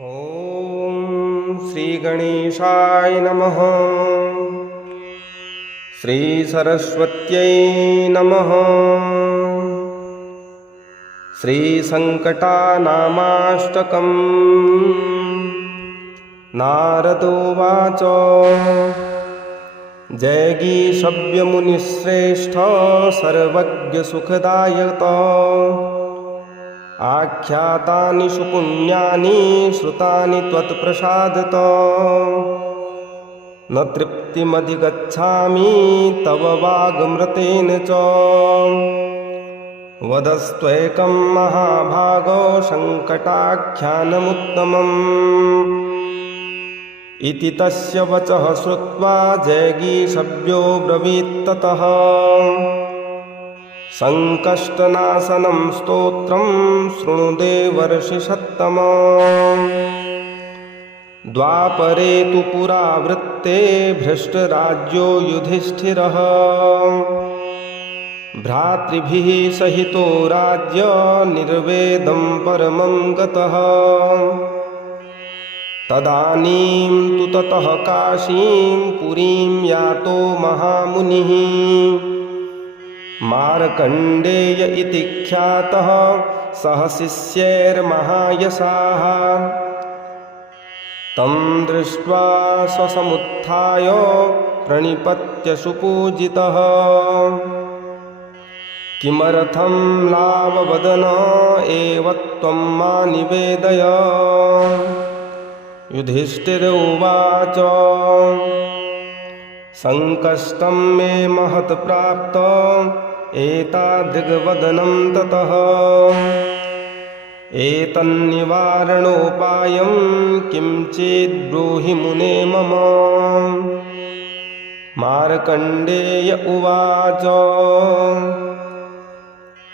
ॐ श्रीगणेशाय नमः। श्रीसरस्वत्यै नमः। श्रीसङ्कटानामाष्टकम्। नारदोवाच जयगीषव्यमुनिश्रेष्ठ सर्वज्ञसुखदायक आख्यातानि सुपुण्यानि श्रुतानि त्वत्प्रसादत न तृप्तिमधिगच्छामि तव वागमृतेन च वदस्त्वैकं महाभागो सङ्कटाख्यानमुत्तमम् इति तस्य वचः श्रुत्वा जयगीषव्यो ब्रवीत्ततः सङ्कष्टनाशनं स्तोत्रं शृणु देवर्षि सत्तम। द्वापरे तु पुरावृत्ते भ्रष्टराज्यो युधिष्ठिरः भ्रातृभिः सहितो राज्य निर्वेदं परमं गतः। तदानीं तु ततः काशीं पुरीं यातो महामुनिः मार्कण्डेय इति ख्यातः सह शिष्यैर्महायशाः। तं दृष्ट्वा ससमुत्थाय प्रणिपत्य सुपूजितः किमर्थं लाभवदन एव त्वं मा निवेदय। युधिष्ठिर उवाच सङ्कष्टं मे महत् प्राप्त एतादृग्वदनं ततः एतन्निवारणोपायं किं चेद् ब्रूहि मुने मम। मार्कण्डेय उवाच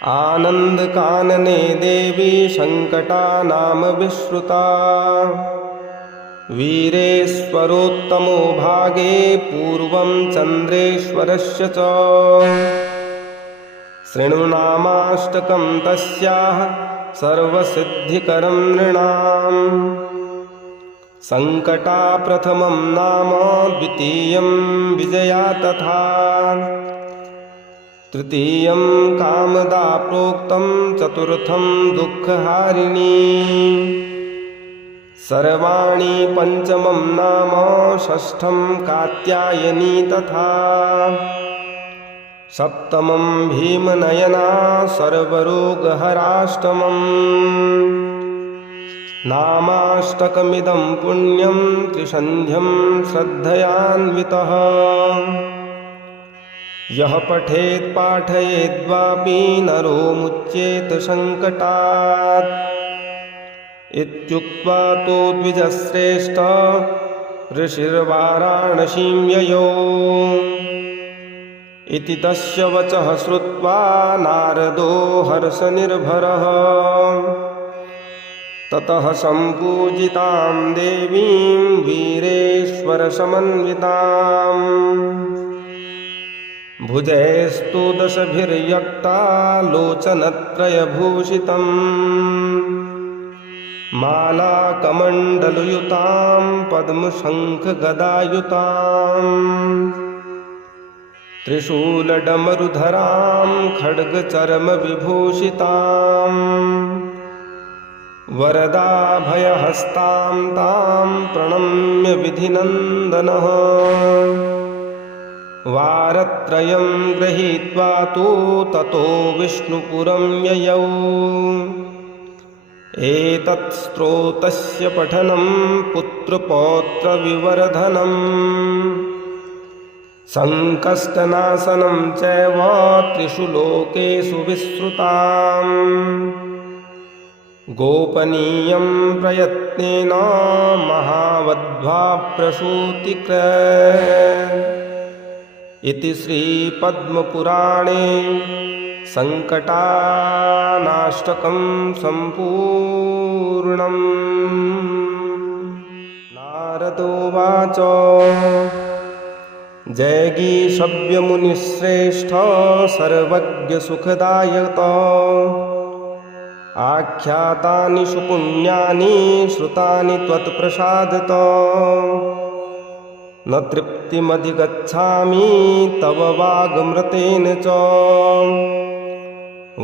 आनन्दकानने देवी सङ्कटानाम विश्रुता वीरेश्वरोत्तमो भागे पूर्वं चन्द्रेश्वरस्य च। शृणुनामाष्टकं तस्याः सर्वसिद्धिकरं नृणाम्। सङ्कटा प्रथमं नाम द्वितीयं विजया तथा तृतीयं कामदा प्रोक्तं चतुर्थं दुःखहारिणी। सर्वाणि पंचमं नाम षष्ठं कात्यायनी तथा सप्तमं भीमनयना सर्वरोगहराष्टमम्। नामाष्टकमिदं पुण्यं त्रिसन्ध्यं श्रद्धयान्वितः यः पठेत् पाठयेद्वापि नरो मुच्येत सङ्कटात्। इत्युक्त्वा तो द्विजश्रेष्ठ ऋषिर्वाराणसीं ययौ। इति तस्य वचः श्रुत्वा नारदो हर्षनिर्भरः ततः सम्पूजितां देवीं वीरेश्वरसमन्विताम्। भुजैस्तु दशभिर्यक्ता लोचनत्रयभूषितम् मालाकमण्डलयुतां पद्मशङ्खगदायुतां त्रिशूलडमरुधरां खड्गचर्मविभूषितां वरदाभयहस्तां तां प्रणम्य विधिनन्दनः वारत्रयं गृहीत्वा तु ततो विष्णुपुरं ययौ। एतत् स्तोत्रस्य पठनं पुत्रपौत्रविवर्धनम् सङ्कष्टनाशनं चैव त्रिषु लोकेषु विश्रुताम्। गोपनीयं प्रयत्नेन महावध्वा प्रसूतिकृत्। इति श्रीपद्मपुराणे सङ्कटानाष्टकं सम्पूर्णम्। नारदोवाच जयगीषव्यमुनिश्रेष्ठ सर्वज्ञसुखदायक आख्यातानि सुपुण्यानि श्रुतानि त्वत्प्रसादतः न तृप्तिमधिगच्छामि तव वागमृतेन च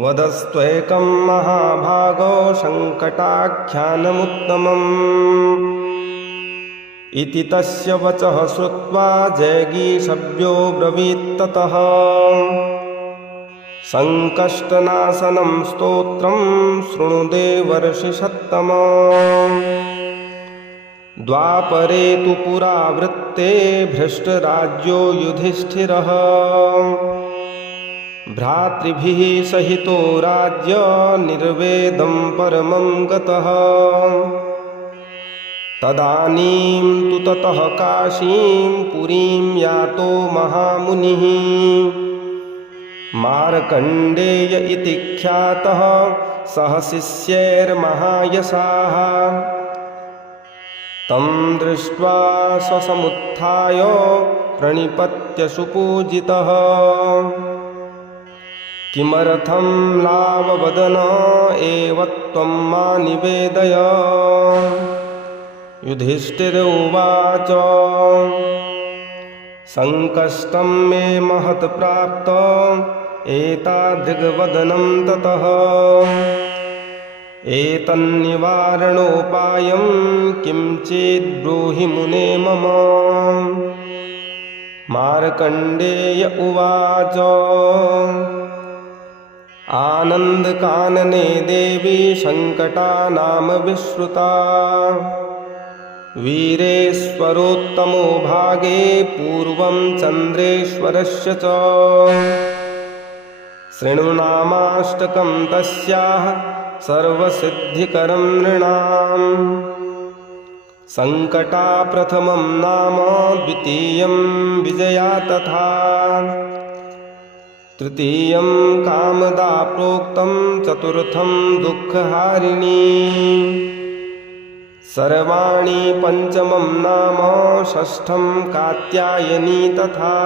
वदस्त्वेकं महाभागो सङ्कटाख्यानमुत्तमम् इति तस्य वचः श्रुत्वा जैगीषव्यो ब्रवीत्ततः सङ्कष्टनाशनं स्तोत्रं शृणु देवर्षि सत्तमा द्वापरे तु पुरावृत्ते भ्रष्टराज्यो युधिष्ठिरः भ्रातृभिः सहितो राज्य निर्वेदं परमं गतः तदानीं तु ततः काशीं पुरीं यातो महामुनिः मार्कण्डेय इति ख्यातः सह शिष्यैर्महायशाः तं दृष्ट्वा ससमुत्थाय प्रणिपत्य सुपूजितः किमर्थं लाभवदन एव त्वं मा निवेदय युधिष्ठिर उवाच सङ्कष्टं मे महत् प्राप्त एतादृग्वदनं ततः एतन्निवारणोपायं किं चेद् ब्रूहि मुने मम मार्कण्डेय उवाच आनन्दकानने देवी सङ्कटानाम विश्रुता वीरेश्वरोत्तमो भागे पूर्वं चन्द्रेश्वरस्य च शृणुनामाष्टकं तस्याः सर्वसिद्धिकरं नृणाम् सङ्कटा प्रथमं नाम द्वितीयं विजया तथा तृतीयं कामदा प्रोक्तं चतुर्थं दुःखहारिणी सर्वाणि पंचमं नाम षष्ठं कात्यायनी तथा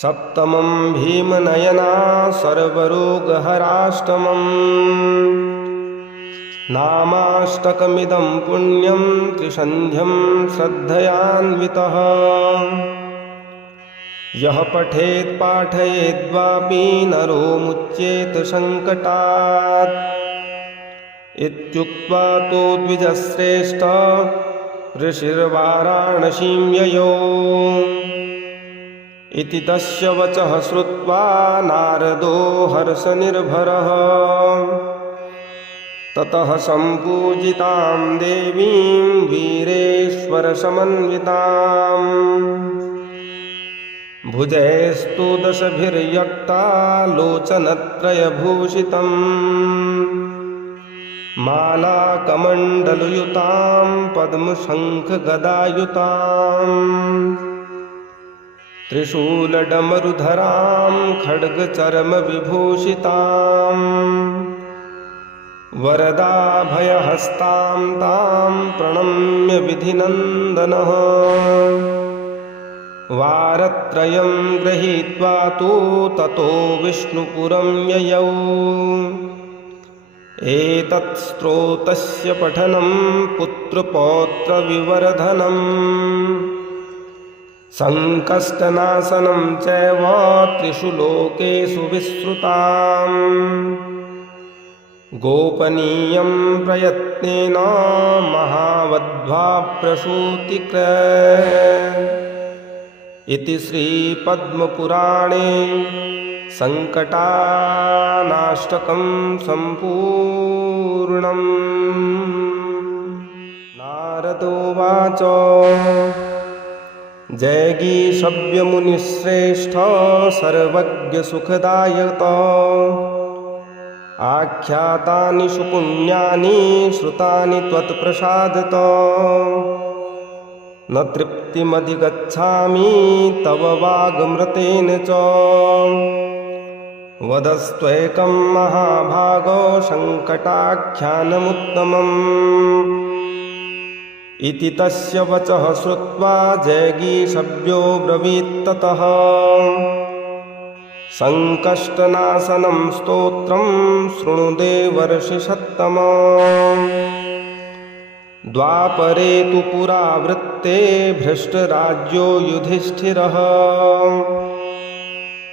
सप्तमं भीमनयना सर्वरोगहराष्टमम् नामाष्टकमिदं पुण्यं त्रिसन्ध्यं श्रद्धयान्वितः यः पठेत् पाठयेद्वापि नरो मुच्येत सङ्कटात् इत्युक्त्वा तो द्विजश्रेष्ठ ऋषिर्वाराणसीं ययौ इति तस्य वचः श्रुत्वा नारदो हर्षनिर्भरः ततः सम्पूजितां देवीं वीरेश्वरसमन्विताम् भुजैस्तु दशभिर्यक्ता लोचनत्रयभूषितम् मालाकमण्डलयुतां पद्मशङ्खगदायुताम् त्रिशूलडमरुधरां खड्गचर्मविभूषिताम् वरदाभयहस्तां तां प्रणम्य विधिनन्दनः वारत्रयं गृहीत्वा तु ततो विष्णुपुरं ययौ एतत् स्तोत्रस्य पठनं पुत्रपौत्रविवर्धनम् सङ्कष्टनाशनं चैव त्रिषु लोकेषु विश्रुताम् गोपनीयं प्रयत्नेन महावध्वा प्रसूतिकृत् इति श्रीपद्मपुराणे सङ्कटानाष्टकं सम्पूर्णम्। नारदोवाच जैगीषव्यमुनिश्रेष्ठ सर्वज्ञसुखदायक आख्यातानि सुपुण्यानि श्रुतानि त्वत्प्रसादत न तृप्तिमधिगच्छामि तव वागमृतेन च वदस्त्वेकं महाभागो सङ्कटाख्यानमुत्तमम् इति तस्य वचः श्रुत्वा जैगीषव्यो ब्रवीत्ततः संकष्टनाशनं स्तोत्रं शृणुदेवर्षि सत्तमा। द्वापरे तु पुरावृत्ते भ्रष्टराज्यो युधिष्ठिरः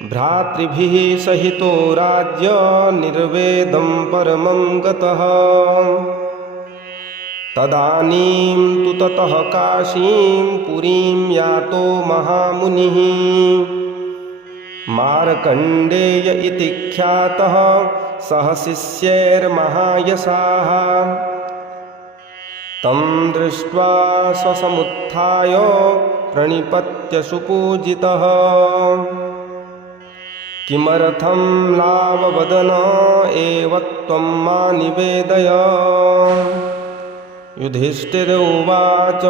भ्रातृभिः सहितो राज्य निर्वेदं परमं गतः। तदानीं तु ततः काशीं पुरीं यातो महामुनिः मार्कण्डेय इति ख्यातः सह शिष्यैर्महायशाः। तं दृष्ट्वा स्वसमुत्थाय प्रणिपत्य सुपूजितः किमर्थं लाभवदन एव त्वं मा निवेदय। युधिष्ठिर उवाच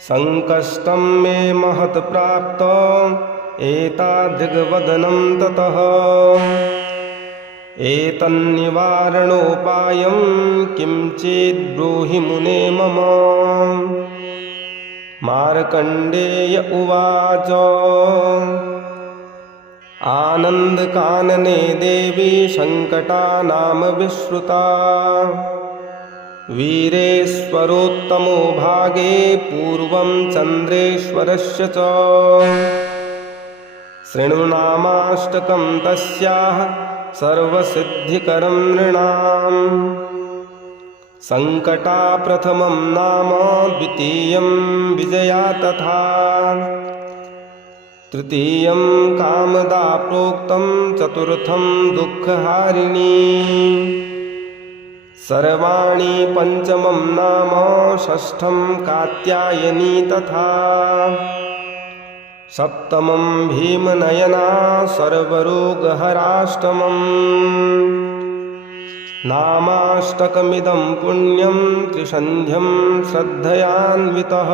संकष्टं मे महत् प्राप्त एतादृग्वदनं ततः एतन्निवारणोपायं किं चेद् ब्रूहि मुने मम। मार्कण्डेय उवाच आनन्दकानने देवी संकटानाम विश्रुता वीरेश्वरोत्तमो भागे पूर्वं चन्द्रेश्वरस्य च। शृणुनामाष्टकं तस्याः सर्वसिद्धिकरं नृणाम्। संकटा प्रथमं नाम द्वितीयं विजया तथा तृतीयं कामदा प्रोक्तं चतुर्थं दुःखहारिणी। सर्वाणि पंचमं नाम षष्ठं कात्यायनी तथा सप्तमं भीमनयना सर्वरोगहराष्टमम्। नामाष्टकमिदं पुण्यं त्रिसन्ध्यं श्रद्धयान्वितः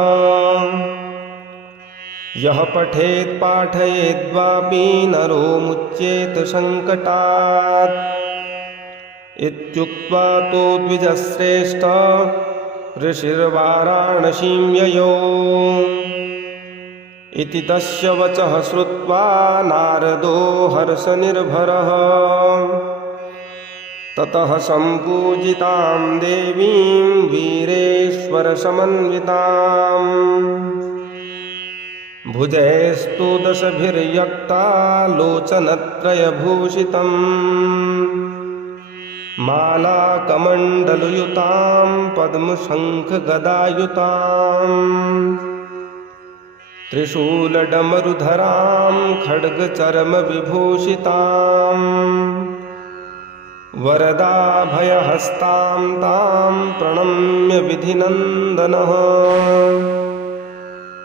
यः पठेत् पाठयेद्वापि नरो मुच्येत संकटात्। इत्युक्त्वा तो द्विजश्रेष्ठ ऋषिर्वाराणसीं ययौ। इति तस्य वचः श्रुत्वा नारदो हर्षनिर्भरः ततः सम्पूजितां देवीं वीरेश्वरसमन्विताम्। भुजैस्तु दशभिर्यक्ता लोचनत्रयभूषितम् मालाकमण्डलयुतां पद्मशङ्खगदायुताम् त्रिशूलडमरुधरां खड्गचर्मविभूषिताम् वरदाभयहस्तां तां प्रणम्य विधिनन्दनः।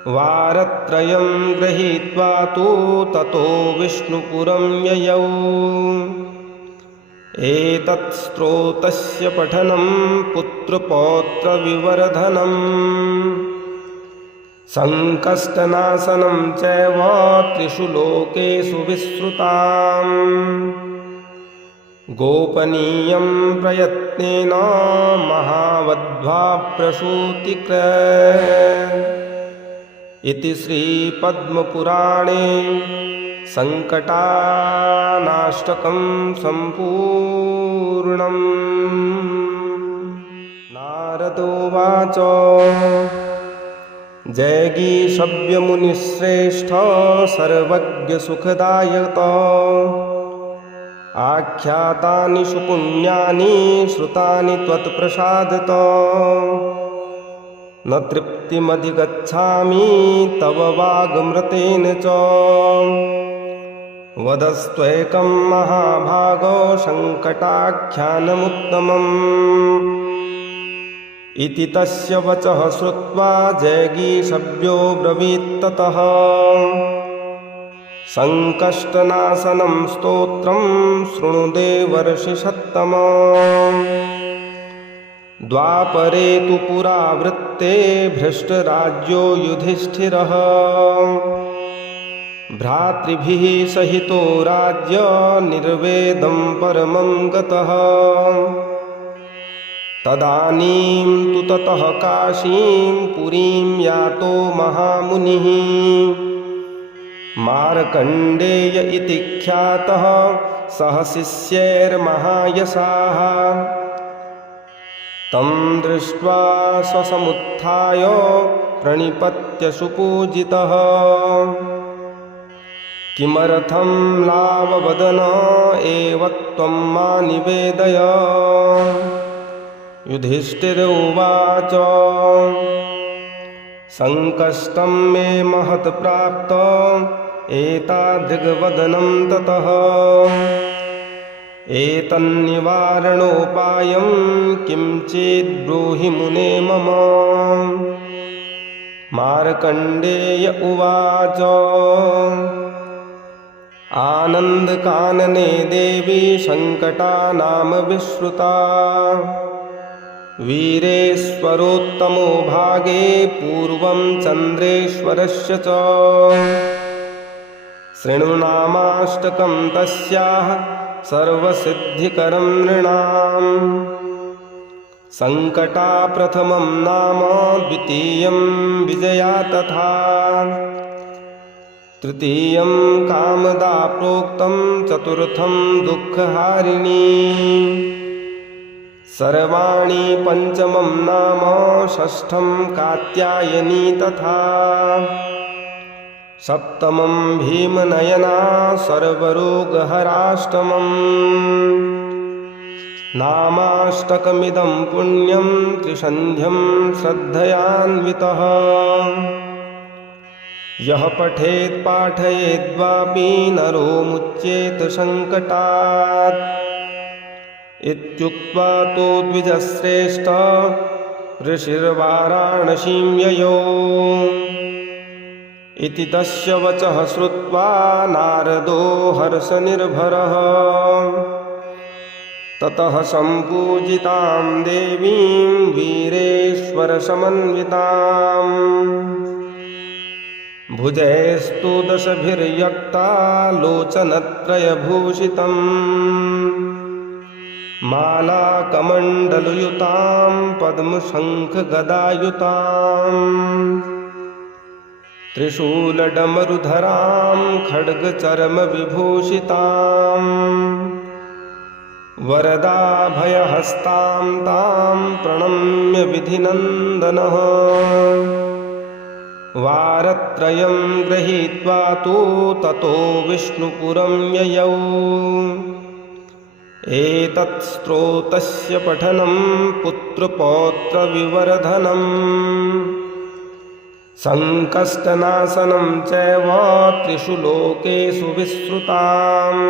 वारत्रयं गृहीत्वा तु ततो विष्णुपुरं ययौ। एतत् स्तोत्रस्य पठनं पुत्रपौत्रविवर्धनम् संकष्टनाशनं चैव त्रिषु लोकेषु विश्रुताम्। गोपनीयं प्रयत्नेन महावध्वा प्रसूतिकृत्। इति श्रीपद्मपुराणे संकटानाष्टकं सम्पूर्णम्। नारदोवाच जयगीषव्यमुनिश्रेष्ठ सर्वज्ञसुखदायक आख्यातानि सुपुण्यानि श्रुतानि त्वत्प्रसादत। न तृप्तिमधिगच्छामि तव वाग्मृतेन च। वदस्त्वैकं महाभागो संकटाख्यानमुत्तमम्। इति तस्य वचः श्रुत्वा जयगीषव्यो ब्रवीत्ततः संकष्टनाशनं स्तोत्रं शृणुदेवर्षि सत्तमा। द्वापरे तु पुरावृत्ते भ्रष्टराज्यो युधिष्ठिरः भ्रातृभिः सहितो राज्य निर्वेदं परमं गतः। तदानीं तु ततः काशीं पुरीं यातो महामुनिः मार्कण्डेय इति ख्यातः सह शिष्यैर्महायशाः तं दृष्ट्वा स्वसमुत्थाय प्रणिपत्य सुपूजितः किमर्थं लाभवदन एव त्वं मा निवेदय। युधिष्ठिर उवाच संकष्टं मे महत् प्राप्त एतादृग्वदनं ततः एतन्निवारणोपायं किं चेद् ब्रूहि मुने मम। मार्कण्डेय उवाच आनन्दकानने देवी सङ्कटानाम विश्रुता वीरेश्वरोत्तमो भागे पूर्वं चन्द्रेश्वरस्य च शृणुनामाष्टकं तस्याः सर्वसिद्धिकरं नृणाम् सङ्कटा प्रथमं नाम द्वितीयं विजया तथा तृतीयं कामदा प्रोक्तं चतुर्थं दुःखहारिणी सर्वाणि पञ्चमं नाम षष्ठं कात्यायनी तथा सप्तमं भीमनयना सर्वरोगहराष्टमम् नामाष्टकमिदं पुण्यं त्रिसन्ध्यं श्रद्धयान्वितः यः पठेत् पाठयेद्वापि नरो मुच्येत सङ्कटात् इत्युक्त्वा तो द्विजश्रेष्ठ ऋषिर्वाराणसीं ययौ इति तस्य वचः श्रुत्वा नारदो हर्षनिर्भरः ततः सम्पूजितां देवीं वीरेश्वरसमन्विताम् भुजैस्तु दशभिर्यक्ता लोचनत्रयभूषितम् मालाकमण्डलयुतां पद्मशङ्खगदायुताम् त्रिशूलडमरुधरां खड्गचर्मविभूषिताम् वरदाभयहस्तां तां प्रणम्य विधिनन्दनः वारत्रयं गृहीत्वा तु ततो विष्णुपुरं ययौ एतत् स्तोत्रस्य पठनं पुत्रपौत्रविवर्धनम् संकष्टनाशनं चैव त्रिषु लोकेषु विश्रुताम्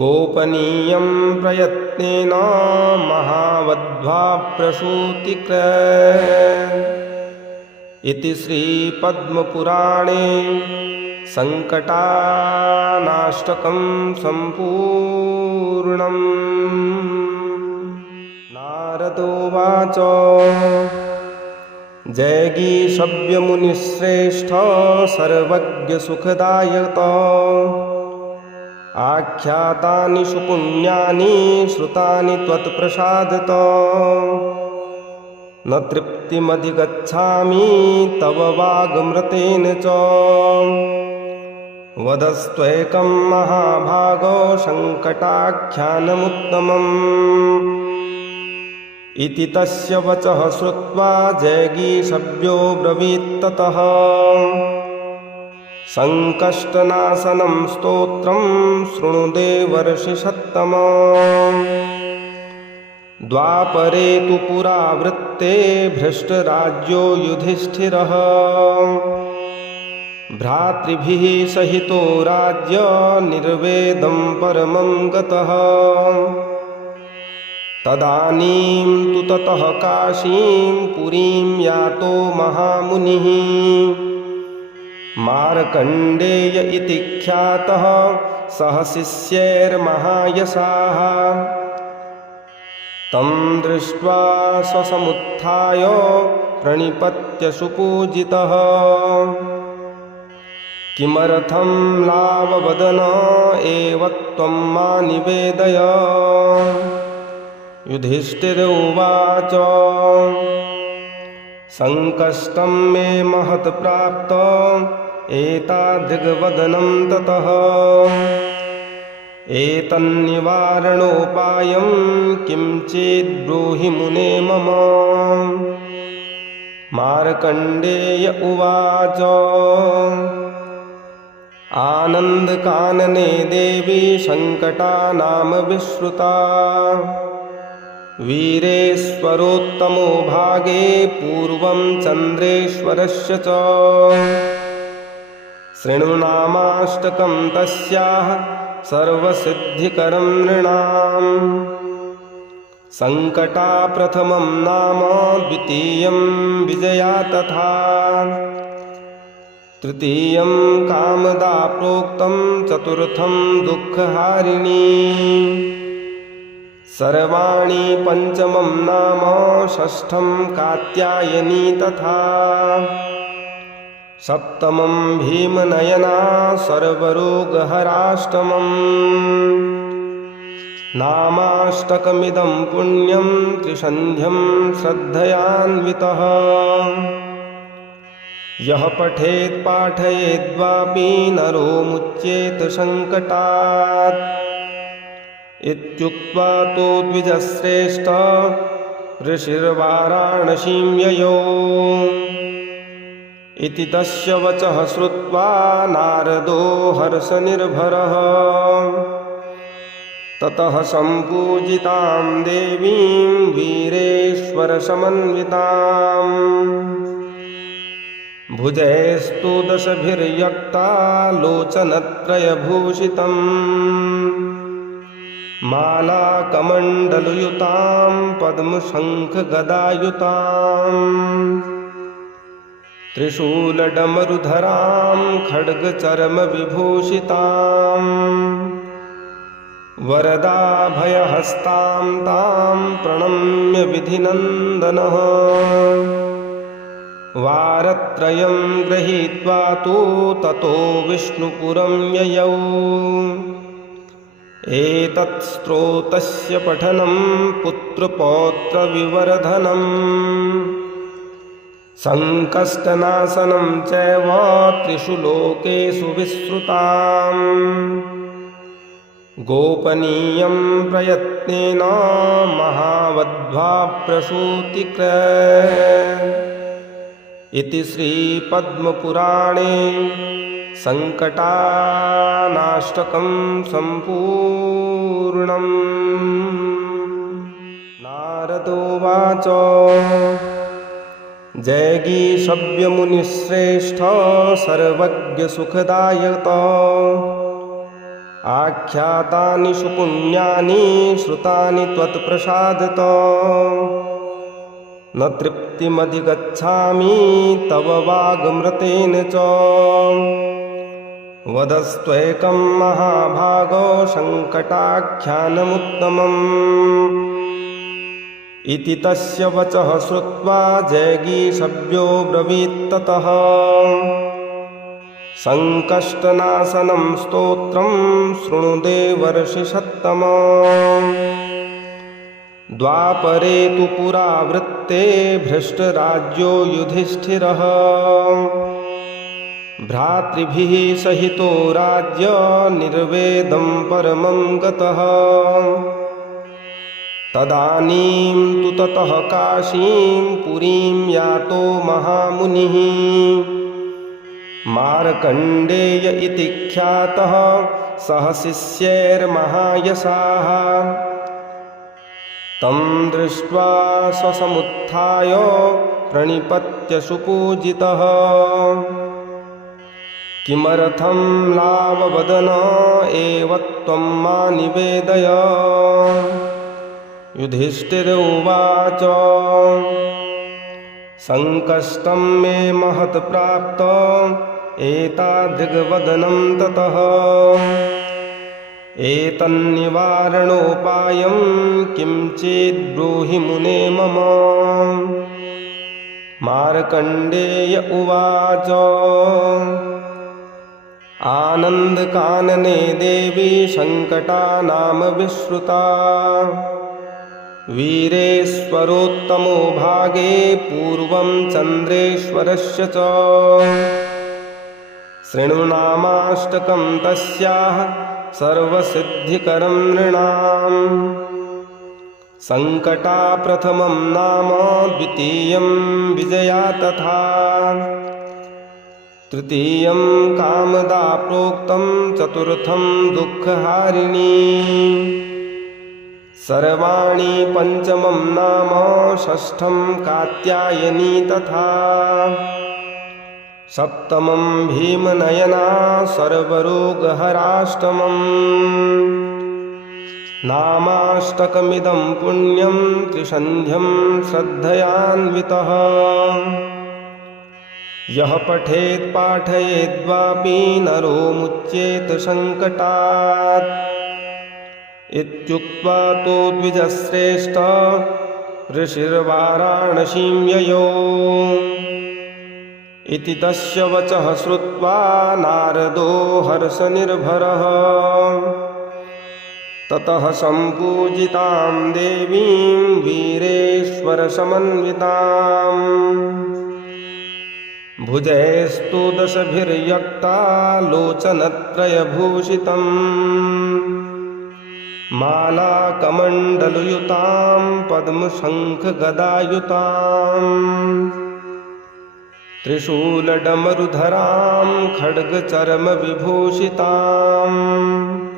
गोपनीयं प्रयत्नेन महावध्वा प्रसूतिकृत् इति श्रीपद्मपुराणे सङ्कटानाष्टकं सम्पूर्णम्। नारदोवाच जैगीषव्यमुनिश्रेष्ठ सर्वज्ञसुखदायक आख्यातानि सुपुण्यानि श्रुतानि त्वत्प्रसादत न तृप्तिमधिगच्छामि तव वाग्मृतेन च वदस्त्वैकं महाभागो सङ्कटाख्यानमुत्तमम् इति तस्य वचः श्रुत्वा जैगीषव्यो ब्रवीत्ततः सङ्कष्टनाशनं स्तोत्रं शृणु देवर्षि सत्तम द्वापरे तु पुरावृत्ते भ्रष्टराज्यो युधिष्ठिरः भ्रातृभिः सहितो राज्य निर्वेदं परमं गतः तदानीं तु ततः काशीं पुरीं यातो महामुनिः मार्कण्डेय इति ख्यातः सह शिष्यैर्महायशाः तं दृष्ट्वा स्वसमुत्थाय प्रणिपत्य सुपूजितः किमर्थं लाभवदन एव त्वं मा निवेदय। युधिष्ठिर उवाच संकष्टं मे महत् प्राप्त एतादृग्वदनं ततः एतन्निवारणोपायं किं चेद् ब्रूहि मुने मम। मार्कण्डेय उवाच आनन्दकानने देवी सङ्कटानाम विश्रुता वीरेश्वरोत्तमो भागे पूर्वं चन्द्रेश्वरस्य च शृणुनामाष्टकं तस्याः सर्वसिद्धिकरं नृणाम् सङ्कटा प्रथमं नाम द्वितीयं विजया तथा तृतीयं कामदा प्रोक्तं चतुर्थं दुःखहारिणी सर्वाणि पञ्चमं नाम षष्ठं कात्यायनी तथा सप्तमं भीमनयना सर्वरोगहराष्टमम् नामाष्टकमिदं पुण्यं त्रिसन्ध्यं श्रद्धयान्वितः यः पठेत् पाठयेद्वापि नरो मुच्येत सङ्कटात् इत्युक्त्वा तु द्विजश्रेष्ठ ऋषिर्वाराणसीं ययौ इति तस्य वचः श्रुत्वा नारदो हर्षनिर्भरः ततः सम्पूजितां देवीं वीरेश्वरसमन्विताम् भुजैस्तु दशभिर्यक्ता लोचनत्रयभूषितम् मालाकमण्डलयुतां पद्मशङ्खगदायुताम् त्रिशूलडमरुधरां खड्गचर्मविभूषिताम् वरदाभयहस्तां तां प्रणम्य विधिनन्दनः वारत्रयं गृहीत्वा तु ततो विष्णुपुरं ययौ एतत् स्तोत्रस्य पठनं पुत्रपौत्रविवर्धनम् सङ्कष्टनाशनं चैव त्रिषु लोकेषु विश्रुताम् गोपनीयं प्रयत्नेन महावध्वा प्रसूतिकृत् इति श्रीपद्मपुराणे सङ्कटानाष्टकं सम्पूर्णम्। नारदोवाच जैगीषव्यमुनिश्रेष्ठ सर्वज्ञसुखदायक आख्यातानि सुपुण्यानि श्रुतानि त्वत्प्रसादत न तृप्तिमधिगच्छामि तव वागमृतेन च वदस्त्वैकं महाभागो सङ्कटाख्यानमुत्तमम् इति तस्य वचः श्रुत्वा जैगीषव्यो ब्रवीत्ततः सङ्कष्टनाशनं स्तोत्रं शृणु देवर्षि सत्तम द्वापरे तु पुरावृत्ते भ्रष्टराज्यो युधिष्ठिरः भ्रातृभिः सहितो राज्य निर्वेदं परमं गतः तदानीं तु ततः काशीं पुरीं यातो महामुनिः मार्कण्डेय इति ख्यातः सह शिष्यैर्महायशाः तं दृष्ट्वा स्वसमुत्थाय प्रणिपत्य सुपूजितः किमर्थं लाभवदन एव त्वं मा निवेदय। युधिष्ठिर उवाच सङ्कष्टं मे महत् प्राप्त एतादृग्वदनं ततः एतन्निवारणोपायं किं चेद् ब्रूहि मुने मम। मार्कण्डेय उवाच आनन्दकानने देवी सङ्कटानाम विश्रुता वीरेश्वरोत्तमो भागे पूर्वं चन्द्रेश्वरस्य च शृणुनामाष्टकं तस्याः सर्वसिद्धिकरं नृणाम्। सङ्कटा प्रथमं नाम, द्वितीयं विजया तथा, तृतीयं कामदा प्रोक्तं, चतुर्थं दुःखहारिणी। सर्वाणि पञ्चमं नाम, षष्ठं कात्यायनी तथा, सप्तमं भीमनयना, सर्वरोगहराष्टमम्। नामाष्टकमिदं पुण्यं, त्रिसन्ध्यं श्रद्धयान्वितः। यः पठेत् पाठयेद्वापि, नरो मुच्येत सङ्कटात्। इत्युक्त्वा तु द्विजश्रेष्ठ, ऋषिर्वाराणसीं ययौ। इति तस्य वचः श्रुत्वा, नारदो हर्षनिर्भरः। ततः सम्पूजितां देवीं, वीरेश्वरसमन्विताम्। भुजैस्तु दशभिर्यक्ता, लोचनत्रयभूषितम्। मालाकमण्डलयुतां, पद्मशङ्खगदायुताम्। त्रिशूलडमरुधरां, खड्गचर्मविभूषिताम्।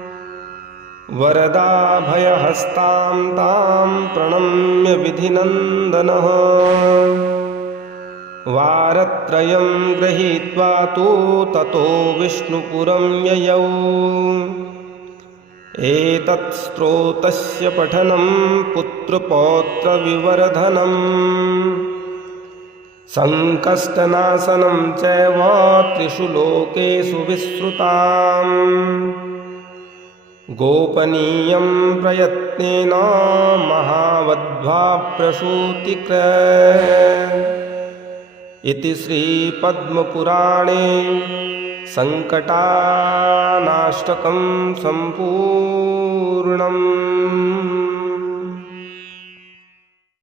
वरदाभयहस्तां तां, प्रणम्य विधिनन्दनः। वारत्रयं गृहीत्वा तु, ततो विष्णुपुरं ययौ। एतत् स्तोत्रस्य पठनं, पुत्रपौत्रविवर्धनम्। सङ्कष्टनाशनं चैव, त्रिषु लोकेषु विश्रुताम्। गोपनीयं प्रयत्नेन, महावध्वा प्रसूतिकृत्। इति श्रीपद्मपुराणे सङ्कटानाष्टकं सम्पूर्णम्।